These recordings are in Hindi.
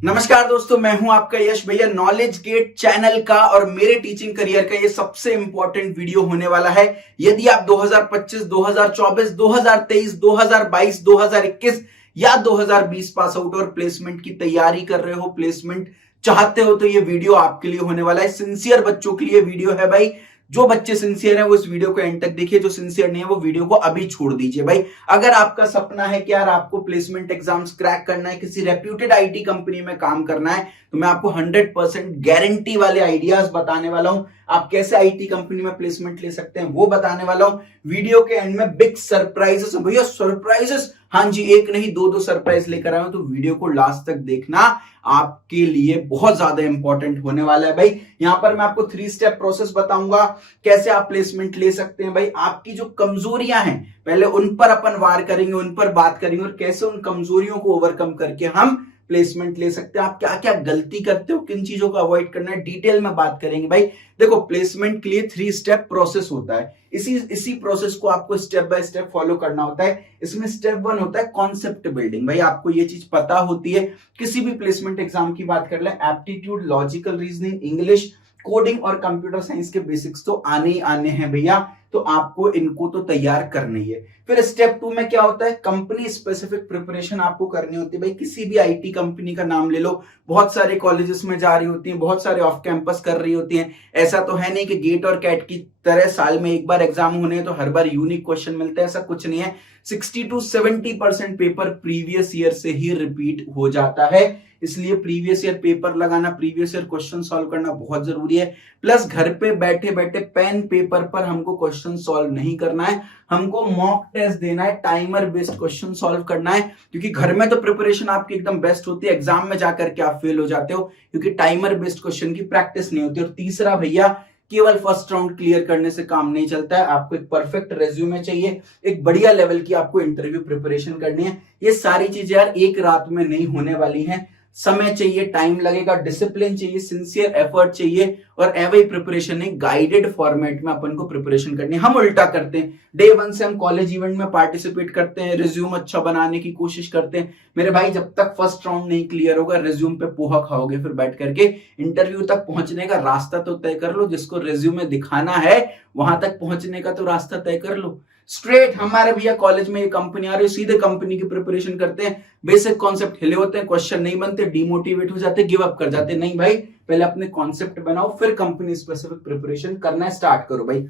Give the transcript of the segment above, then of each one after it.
नमस्कार दोस्तों, मैं हूं आपका यश भैया नॉलेज गेट चैनल का और मेरे टीचिंग करियर का ये सबसे इंपॉर्टेंट वीडियो होने वाला है। यदि आप 2025, 2024, 2023, 2022, 2021 या 2020 पास आउट और प्लेसमेंट की तैयारी कर रहे हो, प्लेसमेंट चाहते हो, तो ये वीडियो आपके लिए होने वाला है। सिंसियर बच्चों के लिए वीडियो है भाई। जो बच्चे सिंसियर हैं वो इस वीडियो को एंड तक देखिए, जो सिंसियर नहीं है वो वीडियो को अभी छोड़ दीजिए भाई। अगर आपका सपना है कि यार आपको प्लेसमेंट एग्जाम्स क्रैक करना है, किसी रेप्यूटेड आईटी कंपनी में काम करना है, तो मैं आपको 100% गारंटी वाले आइडियाज बताने वाला हूं। आप कैसे आईटी कंपनी में प्लेसमेंट ले सकते हैं वो बताने वाला हूं। वीडियो के एंड में बिग सरप्राइजेस भैया, सरप्राइजेस, हाँ जी, एक नहीं दो सरप्राइज लेकर आए हो, तो वीडियो को लास्ट तक देखना, आपके लिए बहुत ज्यादा इंपॉर्टेंट होने वाला है भाई। यहां पर मैं आपको 3 स्टेप प्रोसेस बताऊंगा कैसे आप प्लेसमेंट ले सकते हैं भाई। आपकी जो कमजोरियां हैं पहले उन पर अपन वार करेंगे, उन पर बात करेंगे और कैसे उन कमजोरियों को ओवरकम करके हम प्लेसमेंट ले सकते हैं। आप क्या क्या गलती करते हो, किन चीजों को अवॉइड करना है, डिटेल में बात करेंगे भाई। देखो, प्लेसमेंट के लिए 3 स्टेप प्रोसेस होता है। इसी प्रोसेस को आपको स्टेप बाय स्टेप फॉलो करना होता है। इसमें स्टेप 1 होता है कॉन्सेप्ट बिल्डिंग। भाई आपको ये चीज पता होती है, किसी भी प्लेसमेंट एग्जाम की बात कर ले, aptitude, logical reasoning, English, coding और कंप्यूटर साइंस के बेसिक्स तो आने ही आने हैं भैया, तो आपको इनको तो तैयार करनी है। फिर स्टेप 2 में क्या होता है, कंपनी स्पेसिफिक प्रिपरेशन आपको करनी होती है भाई। किसी भी आईटी कंपनी का नाम ले लो, बहुत सारे कॉलेजेस में जा रही होती हैं, बहुत सारे ऑफ कैंपस कर रही होती हैं। ऐसा तो है नहीं कि गेट और कैट की तरह साल में एक बार एग्जाम होने हैं तो हर बार यूनिक क्वेश्चन मिलता है, ऐसा कुछ नहीं है। 60 to 70% पेपर प्रीवियस ईयर से ही रिपीट हो जाता है, इसलिए प्रीवियस ईयर पेपर लगाना, प्रीवियस ईयर क्वेश्चन सॉल्व करना बहुत जरूरी है। प्लस घर पे बैठे बैठे पेन पेपर पर हमको क्वेश्चन सॉल्व नहीं करना है, हमको मॉक टेस्ट देना है, टाइमर बेस्ड क्वेश्चन सॉल्व करना है। क्योंकि घर में तो प्रिपरेशन आपकी एकदम बेस्ट होती है, एग्जाम में जाकर के आप फेल हो जाते हो क्योंकि टाइमर बेस्ड क्वेश्चन की प्रैक्टिस नहीं होती। और तीसरा भैया, केवल फर्स्ट राउंड क्लियर करने से काम नहीं चलता है, आपको एक परफेक्ट रेज्यूमे चाहिए, एक बढ़िया लेवल की आपको इंटरव्यू प्रिपरेशन करनी है। ये सारी चीजें यार एक रात में नहीं होने वाली हैं, समय चाहिए, टाइम लगेगा, डिसिप्लिन चाहिए, सिंसियर एफर्ट चाहिए और एवरी प्रिपरेशन नहीं, गाइडेड फॉर्मेट में अपन को प्रिपरेशन करनी है। हम उल्टा करते हैं, डे 1 से हम कॉलेज इवेंट में पार्टिसिपेट करते हैं, रिज्यूम अच्छा बनाने की कोशिश करते हैं। मेरे भाई, जब तक फर्स्ट राउंड नहीं क्लियर होगा, रिज्यूम पे पोहा खाओगे फिर बैठ करके। इंटरव्यू तक पहुंचने का रास्ता तो तय कर लो, जिसको रिज्यूमे दिखाना है वहां तक पहुंचने का तो रास्ता तय कर लो। स्ट्रेट हमारे भैया कॉलेज में ये कंपनी आ रही है, सीधे कंपनी की प्रिपरेशन करते हैं, बेसिक कॉन्सेप्ट हिले होते हैं, क्वेश्चन नहीं बनते, डिमोटिवेट हो जाते, गिव अप कर जाते। नहीं भाई, पहले अपने कॉन्सेप्ट बनाओ, फिर कंपनी स्पेसिफिक प्रिपरेशन करना स्टार्ट करो भाई।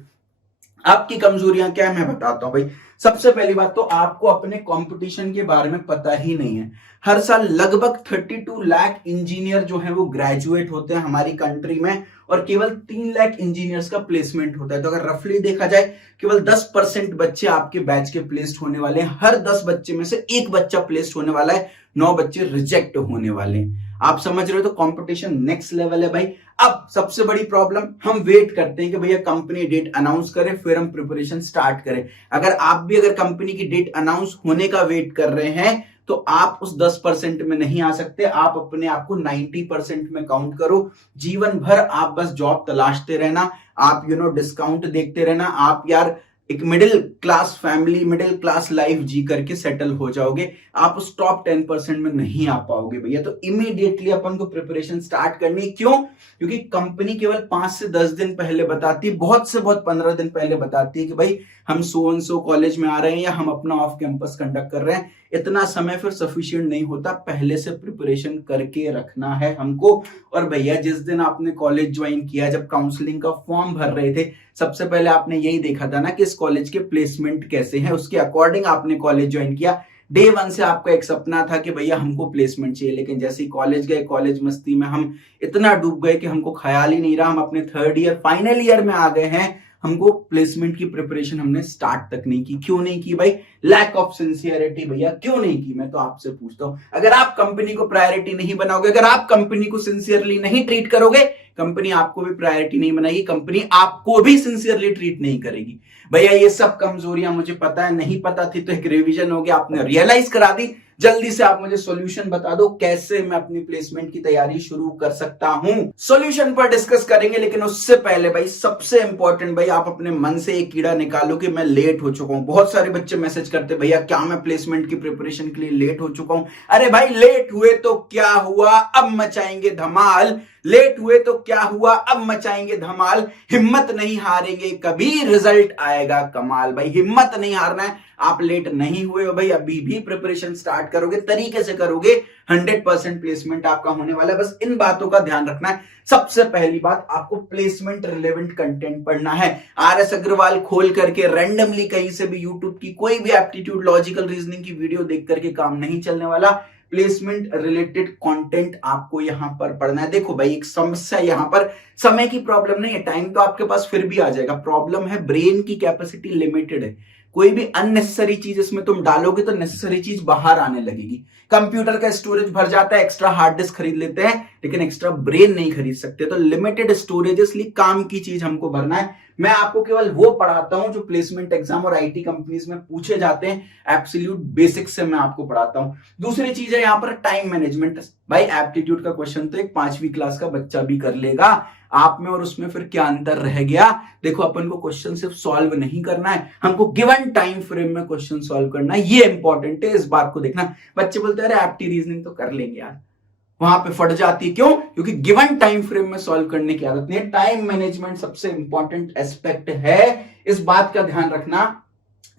आपकी कमजोरियां क्या है मैं बताता हूं भाई। सबसे पहली बात तो आपको अपने कंपटीशन के बारे में पता ही नहीं है। हर साल लगभग 32 लाख इंजीनियर जो है वो ग्रेजुएट होते हैं हमारी कंट्री में और केवल 3 लाख इंजीनियर्स का प्लेसमेंट होता है। तो अगर रफली देखा जाए, केवल 10% बच्चे आपके बैच के प्लेस्ड होने वाले हैं। हर 10 बच्चे में से एक बच्चा प्लेस्ड होने वाला है, 9 बच्चे रिजेक्ट होने वाले हैं। आप समझ रहे हो, तो कंपटीशन नेक्स्ट लेवल है भाई। अब सबसे बड़ी प्रॉब्लम, हम वेट करते हैं कि भैया कंपनी डेट अनाउंस करे फिर हम प्रिपरेशन स्टार्ट करें। अगर कंपनी की डेट अनाउंस होने का वेट कर रहे हैं तो आप उस 10% में नहीं आ सकते। आप अपने आप को 90% में काउंट करो। जीवन भर आप बस जॉब तलाशते रहना, आप डिस्काउंट देखते रहना, आप यार एक middle class family, middle class life जी करके सेटल हो जाओगे। आप उस टॉप 10% में नहीं आ पाओगे भैया। तो इमीडिएटली अपन को प्रिपरेशन स्टार्ट करनी। क्यों? क्योंकि कंपनी केवल 5 से 10 दिन पहले बताती है, बहुत से बहुत 15 दिन पहले बताती है कि भाई हम सो एंड सो कॉलेज में आ रहे हैं या हम अपना ऑफ कैंपस कंडक्ट कर रहे हैं। इतना समय फिर सफिशिएंट नहीं होता, पहले से प्रिपरेशन करके रखना है हमको। और भैया, जिस दिन आपने कॉलेज ज्वाइन किया, जब काउंसलिंग का फॉर्म भर रहे थे, सबसे पहले आपने यही देखा था ना कि इस कॉलेज के प्लेसमेंट कैसे हैं, उसके अकॉर्डिंग आपने कॉलेज ज्वाइन किया। डे 1 से आपका एक सपना था कि भैया हमको प्लेसमेंट चाहिए, लेकिन जैसे ही कॉलेज गए, कॉलेज मस्ती में हम इतना डूब गए कि हमको ख्याल ही नहीं रहा। हम अपने 3rd ईयर फाइनल ईयर में आ गए हैं, हमको प्लेसमेंट की प्रिपरेशन हमने स्टार्ट तक नहीं की। क्यों नहीं की भाई? लैक ऑफ सिंसियरिटी भैया। क्यों नहीं की, मैं तो आपसे पूछता हूं। अगर आप कंपनी को प्रायोरिटी नहीं बनाओगे, अगर आप कंपनी को सिंसियरली नहीं ट्रीट करोगे, कंपनी आपको भी प्रायोरिटी नहीं बनाएगी, कंपनी आपको भी सिंसियरली ट्रीट नहीं करेगी। भैया ये सब कमजोरियां मुझे पता है, नहीं पता थी तो एक रिवीजन हो गया, आपने रियलाइज करा दी। जल्दी से आप मुझे सॉल्यूशन बता दो कैसे मैं अपनी प्लेसमेंट की तैयारी शुरू कर सकता हूं। सॉल्यूशन पर डिस्कस करेंगे, लेकिन उससे पहले भाई सबसे इंपॉर्टेंट भाई आप अपने मन से एक कीड़ा निकालो कि मैं लेट हो चुका हूं। बहुत सारे बच्चे मैसेज करते भैया क्या मैं प्लेसमेंट की प्रिपरेशन के लिए लेट हो चुका हूं। अरे भाई लेट हुए तो क्या हुआ, अब मचाएंगे धमाल। लेट हुए तो क्या हुआ, अब मचाएंगे धमाल। हिम्मत नहीं हारेंगे कभी, रिजल्ट आएगा कमाल। भाई हिम्मत नहीं हारना है। आप लेट नहीं हुए हो भाई, अभी भी प्रिपरेशन स्टार्ट करोगे, तरीके से करोगे, 100% प्लेसमेंट आपका होने वाला है। बस इन बातों का ध्यान रखना है। सबसे पहली बात, आपको प्लेसमेंट रिलेवेंट कंटेंट पढ़ना है। आरएस अग्रवाल खोल करके रैंडमली कहीं से भी यूट्यूब की कोई भी एप्टीट्यूड लॉजिकल रीजनिंग की वीडियो देख करके काम नहीं चलने वाला। प्लेसमेंट रिलेटेड कंटेंट आपको यहां पर पढ़ना है। देखो भाई एक समस्या यहां पर समय की प्रॉब्लम नहीं है, टाइम तो आपके पास फिर भी आ जाएगा। प्रॉब्लम है ब्रेन की कैपेसिटी लिमिटेड है। कोई भी अननेसेसरी चीज इसमें तुम डालोगे तो नेसेसरी चीज बाहर आने लगेगी। कंप्यूटर का स्टोरेज भर जाता है, एक्स्ट्रा हार्ड डिस्क खरीद लेते हैं, लेकिन एक्स्ट्रा ब्रेन नहीं खरीद सकते। तो लिमिटेड स्टोरेज, इसलिए काम की चीज हमको भरना है। मैं आपको केवल वो पढ़ाता हूं जो प्लेसमेंट एग्जाम और आईटी कंपनीज में पूछे जाते हैं। एब्सोल्यूट बेसिक्स से मैं आपको पढ़ाता हूं। दूसरी चीज है यहां पर टाइम मैनेजमेंट। भाई एप्टीट्यूड का क्वेश्चन तो एक 5वीं क्लास का बच्चा भी कर लेगा। आप में और उसमें फिर क्या अंतर रह गया। देखो अपन को क्वेश्चन सिर्फ सॉल्व नहीं करना है, हमको गिवन टाइम फ्रेम में क्वेश्चन सॉल्व करना है। ये इंपॉर्टेंट है, इस बात को देखना। बच्चे बोलते हैं अरे एप्टी रीजनिंग तो कर लेंगे यार, वहां पे फट जाती है। क्यों? क्योंकि गिवन टाइम फ्रेम में सॉल्व करने की आदत नहीं है। टाइम मैनेजमेंट सबसे इंपॉर्टेंट एस्पेक्ट है, इस बात का ध्यान रखना।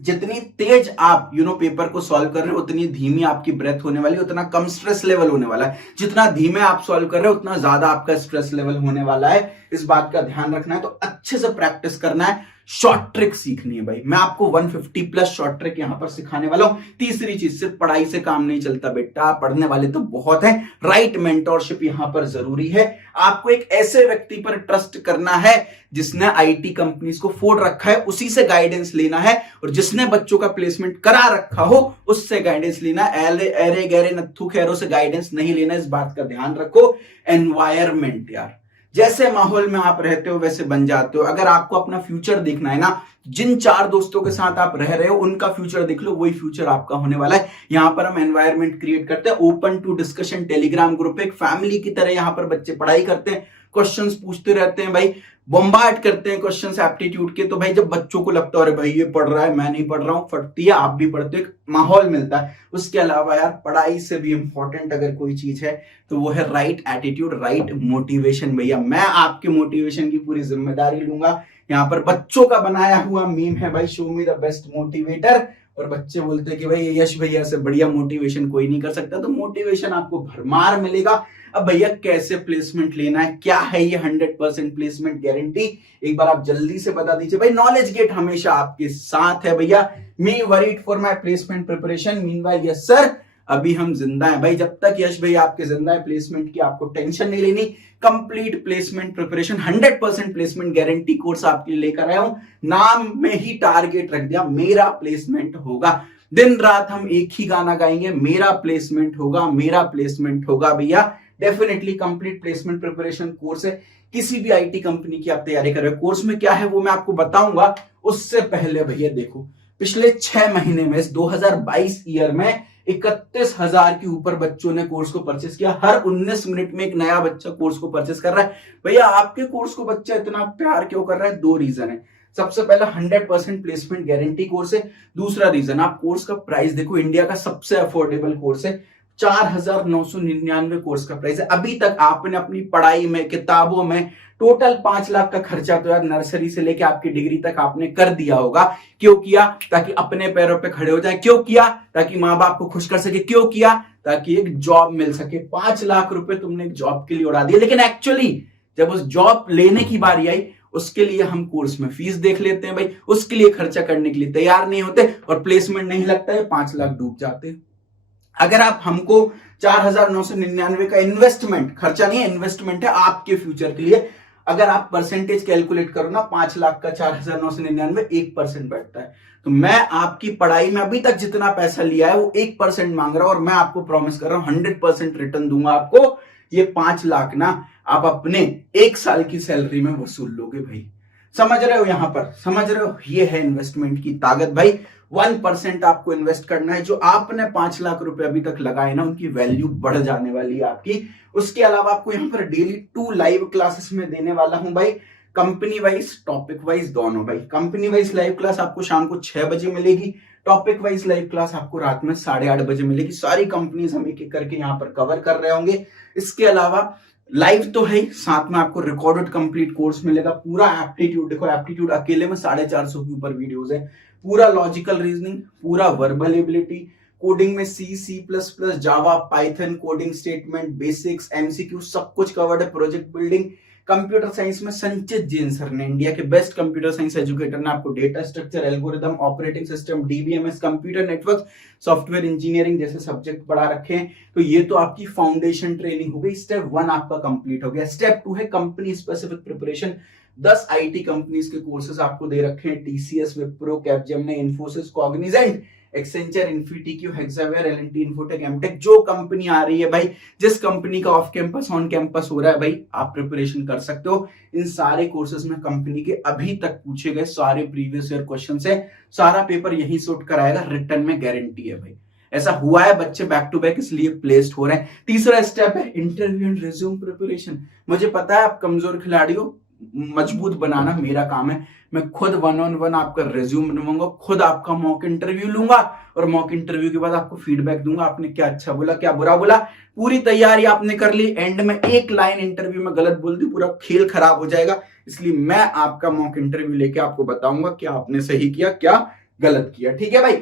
जितनी तेज आप पेपर को सॉल्व कर रहे हो, उतनी धीमी आपकी ब्रेथ होने वाली, उतना कम स्ट्रेस लेवल होने वाला है। जितना धीमे आप सॉल्व कर रहे हो, उतना ज्यादा आपका स्ट्रेस लेवल होने वाला है। इस बात का ध्यान रखना है। तो अच्छे से प्रैक्टिस करना है, शॉर्ट ट्रिक सीखनी है। भाई मैं आपको 150 प्लस शॉर्ट ट्रिक यहां पर सिखाने वाला हूं। तीसरी चीज, सिर्फ पढ़ाई से काम नहीं चलता बेटा, पढ़ने वाले तो बहुत है। राइट मेंटोरशिप यहां पर जरूरी है। आपको एक ऐसे व्यक्ति पर ट्रस्ट करना है जिसने आईटी कंपनीज को फोड़ रखा है, उसी से गाइडेंस लेना है। और जिसने बच्चों का प्लेसमेंट करा रखा हो उससे गाइडेंस लेना। अरे गहरे नत्थु खैरों से गाइडेंस नहीं लेना, इस बात का ध्यान रखो। एनवायरमेंट यार, जैसे माहौल में आप रहते हो वैसे बन जाते हो। अगर आपको अपना फ्यूचर देखना है ना, जिन 4 दोस्तों के साथ आप रह रहे हो उनका फ्यूचर देख लो, वही फ्यूचर आपका होने वाला है। यहां पर हम एनवायरनमेंट क्रिएट करते हैं। Open to discussion Telegram group, एक फैमिली की तरह यहां पर बच्चे पढ़ाई करते हैं, क्वेश्चंस पूछते रहते हैं भाई, बॉम्बार्ड करते हैं क्वेश्चंस एप्टीट्यूड के। तो भाई जब बच्चों को लगता है अरे भाई ये पढ़ रहा है मैं नहीं पढ़ रहा हूं, फटती है, आप भी पढ़ते हो, एक माहौल मिलता है। उसके अलावा यार पढ़ाई से भी इंपॉर्टेंट अगर कोई चीज है तो वो है राइट एटीट्यूड, राइट मोटिवेशन। भैया मैं आपके मोटिवेशन की पूरी जिम्मेदारी लूंगा। यहाँ पर बच्चों का बनाया हुआ मीम है भाई, show me the best motivator. और बच्चे बोलते हैं कि भाई यश भैया से बढ़िया मोटिवेशन कोई नहीं कर सकता। तो मोटिवेशन आपको भरमार मिलेगा। अब भैया कैसे प्लेसमेंट लेना है, क्या है ये 100% प्लेसमेंट गारंटी, एक बार आप जल्दी से बता दीजिए। भाई नॉलेज गेट हमेशा आपके साथ है भैया। Me worried for my placement preparation, meanwhile yes sir अभी हम जिंदा हैं भाई। जब तक यश भैया आपके जिंदा है प्लेसमेंट की आपको टेंशन नहीं लेनी। Complete placement preparation, 100% placement guarantee course आपके लिए लेकर आया हूं। नाम में ही टारगेट रख दिया, मेरा प्लेसमेंट होगा। दिन रात हम एक ही गाना गाएंगे, मेरा प्लेसमेंट होगा, मेरा प्लेसमेंट होगा। भैया definitely complete placement preparation course है। किसी भी आईटी कंपनी की आप तैयारी कर रहे हो, कोर्स में क्या है वो मैं आपको बताऊंगा। उससे पहले भैया देखो, पिछले 6 महीने में, इस 2022 ईयर में 31,000 के ऊपर बच्चों ने कोर्स को परचेस किया। हर 19 मिनट में एक नया बच्चा कोर्स को परचेस कर रहा है। भैया आपके कोर्स को बच्चा इतना प्यार क्यों कर रहा है? 2 रीजन है। सबसे पहला 100% प्लेसमेंट गारंटी कोर्स है। दूसरा रीजन, आप कोर्स का प्राइस देखो, इंडिया का सबसे अफोर्डेबल कोर्स है। 4,999 कोर्स का प्राइस है। अभी तक आपने अपनी पढ़ाई में, किताबों में टोटल 5 लाख का खर्चा तो यार नर्सरी से लेके आपकी डिग्री तक आपने कर दिया होगा। क्यों किया? ताकि अपने पैरों पे खड़े हो जाए। क्यों किया? ताकि माँ बाप को खुश कर सके। क्यों किया? ताकि एक जॉब मिल सके। 5 लाख रुपए तुमने एक जॉब के लिए उड़ा दिए। लेकिन एक्चुअली जब उस जॉब लेने की बारी आई, उसके लिए हम कोर्स में फीस देख लेते हैं भाई, उसके लिए खर्चा करने के लिए तैयार नहीं होते, और प्लेसमेंट नहीं लगता है, 5 लाख डूब जाते हैं। अगर आप हमको 4,999 का इन्वेस्टमेंट, खर्चा नहीं है, इन्वेस्टमेंट है आपके फ्यूचर के लिए। अगर आप परसेंटेज कैलकुलेट करो ना, 5 लाख का 4,999 1% बैठता है। तो मैं आपकी पढ़ाई में अभी तक जितना पैसा लिया है वो 1% मांग रहा हूं, और मैं आपको प्रॉमिस कर रहा हूं 100% रिटर्न दूंगा आपको। ये 5 लाख ना आप अपने 1 साल की सैलरी में वसूल लोगे भाई। समझ रहे हो? यहां पर समझ रहे हो, ये है इन्वेस्टमेंट की ताकत भाई। 1% आपको इन्वेस्ट करना है, जो आपने 5 लाख रुपए अभी तक लगाए ना, उनकी वैल्यू बढ़ जाने वाली है आपकी। उसके अलावा आपको यहाँ पर डेली 2 लाइव क्लासेस में देने वाला हूं भाई, कंपनी वाइज टॉपिक वाइज दोनों भाई। कंपनी वाइज लाइव क्लास आपको शाम को 6 बजे मिलेगी, टॉपिक वाइज लाइव क्लास आपको रात में 8:30 बजे मिलेगी। सारी कंपनीज हम एक एक करके यहाँ पर कवर कर रहे होंगे। इसके अलावा लाइव तो है, साथ में आपको रिकॉर्डेड कंप्लीट कोर्स मिलेगा, पूरा एप्टीट्यूड। देखो एप्टीट्यूड अकेले में 450 के ऊपर वीडियोस है, पूरा लॉजिकल रीजनिंग, पूरा वर्बल एबिलिटी, कोडिंग में C plus plus, Java, Python, coding statement, basics, MCQ, सब कुछ कवर्ड है। प्रोजेक्ट बिल्डिंग, कंप्यूटर साइंस में संचित जैन सर ने, इंडिया के बेस्ट कंप्यूटर साइंस एजुकेटर ने, आपको data structure, algorithm, operating system, DBMS, computer network, software engineering जैसे सब्जेक्ट पढ़ा रखे हैं। तो ये तो आपकी फाउंडेशन ट्रेनिंग हो गई, स्टेप 1 आपका कंप्लीट हो गया। स्टेप 2 है company specific preparation. 10 IT companies के कोर्सेज आपको दे रखे हैं, TCS, Wipro, Capgemini, Infosys, Cognizant, Accenture, InfyTQ, Hexaware, L&T, Infotech, एमटेक, जो कंपनी आ रही है भाई, जिस कंपनी का ऑफ कैंपस ऑन कैंपस हो रहा है भाई, आप प्रिपरेशन कर सकते हो। इन सारे कोर्सेज में कंपनी के अभी तक पूछे गए सारे प्रीवियस ईयर क्वेश्चन है, सारा पेपर यही सॉर्ट कराएगा, रिटर्न में गारंटी है भाई। ऐसा हुआ है, बच्चे बैक टू बैक इसलिए प्लेस्ड हो रहे हैं। तीसरा स्टेप है इंटरव्यू एंड रिज्यूम प्रिपरेशन। मुझे पता है आप कमजोर खिलाड़ी हो, मजबूत बनाना मेरा काम है। मैं खुद 1-on-1 आपका रिज्यूम बनवाऊंगा, खुद आपका मॉक इंटरव्यू लूंगा, और मॉक इंटरव्यू के बाद आपको फीडबैक दूंगा, आपने क्या अच्छा बोला, क्या बुरा बोला। पूरी तैयारी आपने कर ली, एंड में एक लाइन इंटरव्यू में गलत बोल दी, पूरा खेल खराब हो जाएगा। इसलिए मैं आपका मॉक इंटरव्यू लेके आपको बताऊंगा क्या आपने सही किया, क्या गलत किया। ठीक है भाई?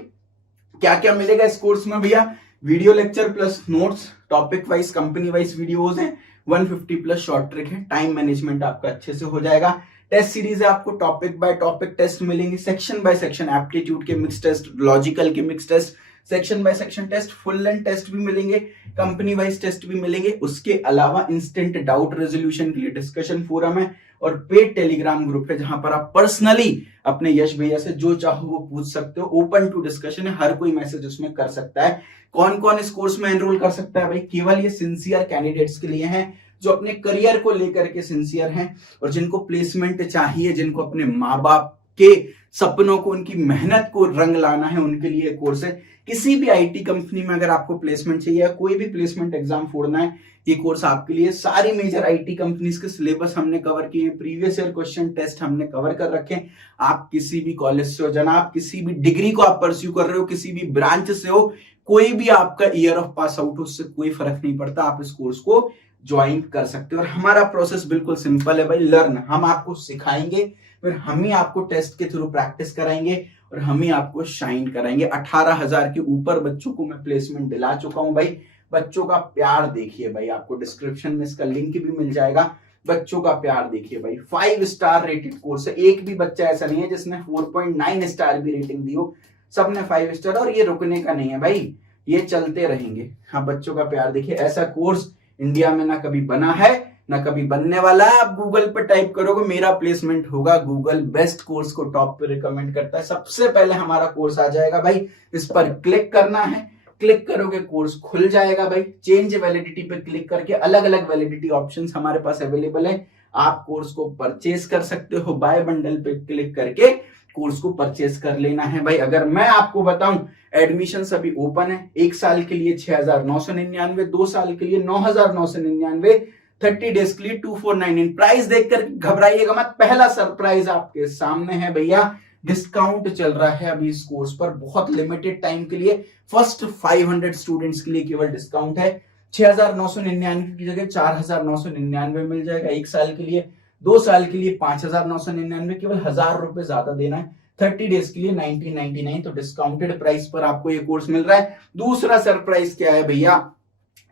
क्या क्या मिलेगा इस कोर्स में भैया? Video lecture plus notes, topic wise company wise videos हैं, 150 प्लस शॉर्ट ट्रिक है, टाइम मैनेजमेंट आपका अच्छे से हो जाएगा। टेस्ट सीरीज है, आपको टॉपिक बाय टॉपिक टेस्ट मिलेंगे, सेक्शन बाय सेक्शन, एप्टीट्यूड के मिक्स टेस्ट, लॉजिकल के mix test, section by section test, full length test भी मिलेंगे, कंपनी वाइज टेस्ट भी मिलेंगे। उसके अलावा इंस्टेंट डाउट रेजोल्यूशन के लिए डिस्कशन फोरम है, और पेड टेलीग्राम ग्रुप है, जहां पर आप पर्सनली अपने यश भैया से जो चाहो वो पूछ सकते हो। ओपन टू डिस्कशन है, हर कोई मैसेज उसमें कर सकता है। कौन कौन इस कोर्स में एनरोल कर सकता है भाई? केवल ये सिंसियर कैंडिडेट्स के लिए है, जो अपने करियर को लेकर के सिंसियर हैं, और जिनको प्लेसमेंट चाहिए, जिनको अपने माँ बाप के सपनों को, उनकी मेहनत को रंग लाना है, उनके लिए कोर्स है। किसी भी आईटी कंपनी में अगर आपको प्लेसमेंट चाहिए, कोई भी प्लेसमेंट एग्जाम फोड़ना है, ये कोर्स आपके लिए। सारी मेजर आईटी कंपनीज के सिलेबस हमने कवर किए, प्रीवियस ईयर क्वेश्चन टेस्ट हमने कवर कर रखे हैं। आप किसी भी कॉलेज से हो जनाब, किसी भी डिग्री को आप परस्यू कर रहे हो, किसी भी ब्रांच से हो, कोई भी आपका ईयर ऑफ पास आउट हो, उससे कोई फर्क नहीं पड़ता, आप इस कोर्स को ज्वाइन कर सकते हो। और हमारा प्रोसेस बिल्कुल सिंपल है भाई, लर्न, हम आपको सिखाएंगे, फिर हम ही आपको टेस्ट के थ्रू प्रैक्टिस कराएंगे, और हम ही आपको शाइन कराएंगे। 18,000 के ऊपर बच्चों को मैं प्लेसमेंट दिला चुका हूं भाई। बच्चों का प्यार देखिए भाई, आपको डिस्क्रिप्शन में इसका लिंक भी मिल जाएगा। बच्चों का प्यार देखिए भाई, 5 स्टार रेटेड कोर्स है। एक भी बच्चा ऐसा नहीं है जिसने 4.9 स्टार भी रेटिंग दी हो, सबने 5 स्टार। और ये रुकने का नहीं है भाई, ये चलते रहेंगे। हाँ, बच्चों का प्यार देखिए, ऐसा कोर्स इंडिया में ना कभी बना है, ना कभी बनने वाला है। आप गूगल पे टाइप करोगे मेरा प्लेसमेंट होगा, गूगल बेस्ट कोर्स को टॉप पे रिकमेंड करता है, सबसे पहले हमारा कोर्स आ जाएगा भाई। इस पर क्लिक करना है, क्लिक करोगे कोर्स खुल जाएगा भाई। चेंज वैलिडिटी पे क्लिक करके अलग अलग वैलिडिटी ऑप्शंस हमारे पास अवेलेबल है, आप कोर्स को परचेज कर सकते हो। बाय बंडल पे क्लिक करके कोर्स को परचेज कर लेना है भाई। अगर मैं आपको बताऊं, एडमिशन अभी ओपन है। 1 साल के लिए 6,999, 2 साल के लिए 9,999, 30 डेज के लिए 2,499। प्राइस देखकर घबराइएगा मत, पहला सरप्राइज आपके सामने है भैया। डिस्काउंट चल रहा है अभी इस कोर्स पर, बहुत लिमिटेड टाइम के लिए। फर्स्ट 500 स्टूडेंट्स के लिए केवल डिस्काउंट है। 6,999 की जगह 4,999 मिल जाएगा 1 साल के लिए। 2 साल के लिए 5,999, केवल 1,000 रुपए ज्यादा देना है। 30 डेज के लिए 1999, तो डिस्काउंटेड प्राइस पर आपको ये कोर्स मिल रहा है। दूसरा सरप्राइज क्या है भैया?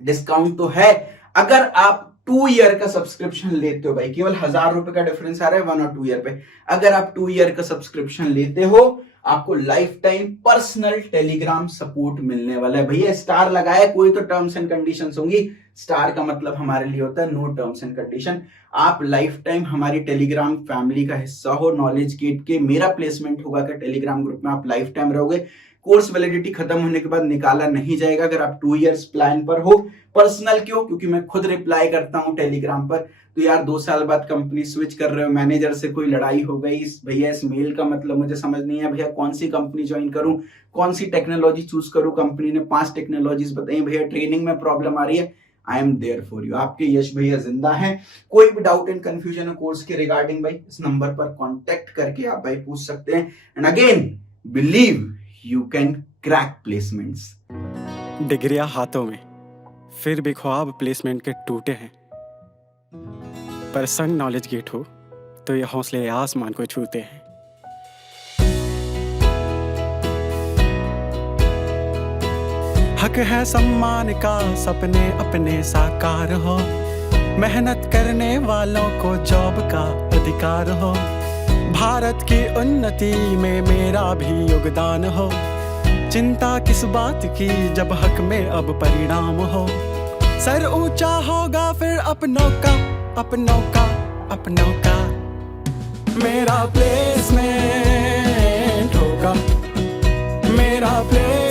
डिस्काउंट तो है, अगर आप 2 ईयर का सब्सक्रिप्शन लेते हो भाई, केवल 1,000 रुपए का डिफरेंस आ रहा है 1 और 2 ईयर पे। अगर आप 2 ईयर का सब्सक्रिप्शन लेते हो, आपको life time personal Telegram support मिलने वाला है भैया। स्टार लगाया, कोई तो टर्म्स एंड कंडीशंस होंगी। स्टार का मतलब हमारे लिए होता है नो टर्म्स एंड कंडीशन। आप लाइफ टाइम हमारी टेलीग्राम फैमिली का हिस्सा हो। नॉलेज गेट के मेरा प्लेसमेंट होगा का टेलीग्राम ग्रुप में आप लाइफ टाइम रहोगे। कोर्स वैलिडिटी खत्म होने के बाद निकाला नहीं जाएगा अगर आप 2 इयर्स प्लान पर हो। पर्सनल क्यों? क्योंकि मैं खुद रिप्लाई करता हूं टेलीग्राम पर। तो यार 2 साल बाद कंपनी स्विच कर रहे हो, मैनेजर से कोई लड़ाई हो गई, भैया इस मेल का मतलब मुझे समझ नहीं है, भैया कौन सी कंपनी ज्वाइन करूं, कौन सी टेक्नोलॉजी चूज करूं, कंपनी ने 5 टेक्नोलॉजीज बताई, भैया ट्रेनिंग में प्रॉब्लम आ रही है, I am there for you. आपके यश भैया जिंदा हैं। कोई भी डाउट एंड कंफ्यूजन है कोर्स के रिगार्डिंग भाई इस नंबर पर कांटेक्ट करके आप भाई पूछ सकते हैं। And again believe you can crack placements. डिग्रियां हाथों में, फिर भी ख्वाब प्लेसमेंट के टूटे हैं। पर संग नॉलेज गेट हो तो ये हौसले आसमान को छूते हैं। हक है सम्मान का, सपने अपने साकार हो, मेहनत करने वालों को जॉब का अधिकार हो, भारत की उन्नति में मेरा भी योगदान हो, चिंता किस बात की जब हक में अब परिणाम हो, सर ऊंचा होगा फिर अपनों का, अपनों का, अपनों का, मेरा प्लेसमेंट होगा, मेरा प्लेस